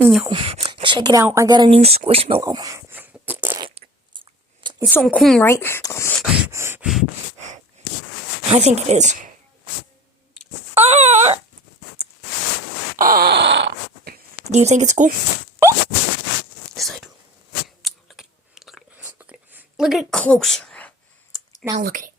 Yo, check it out. I got a new squishmallow. It's so cool, right? I think it is. Do you think it's cool? Yes, I do. Look at it closer. Now look at it.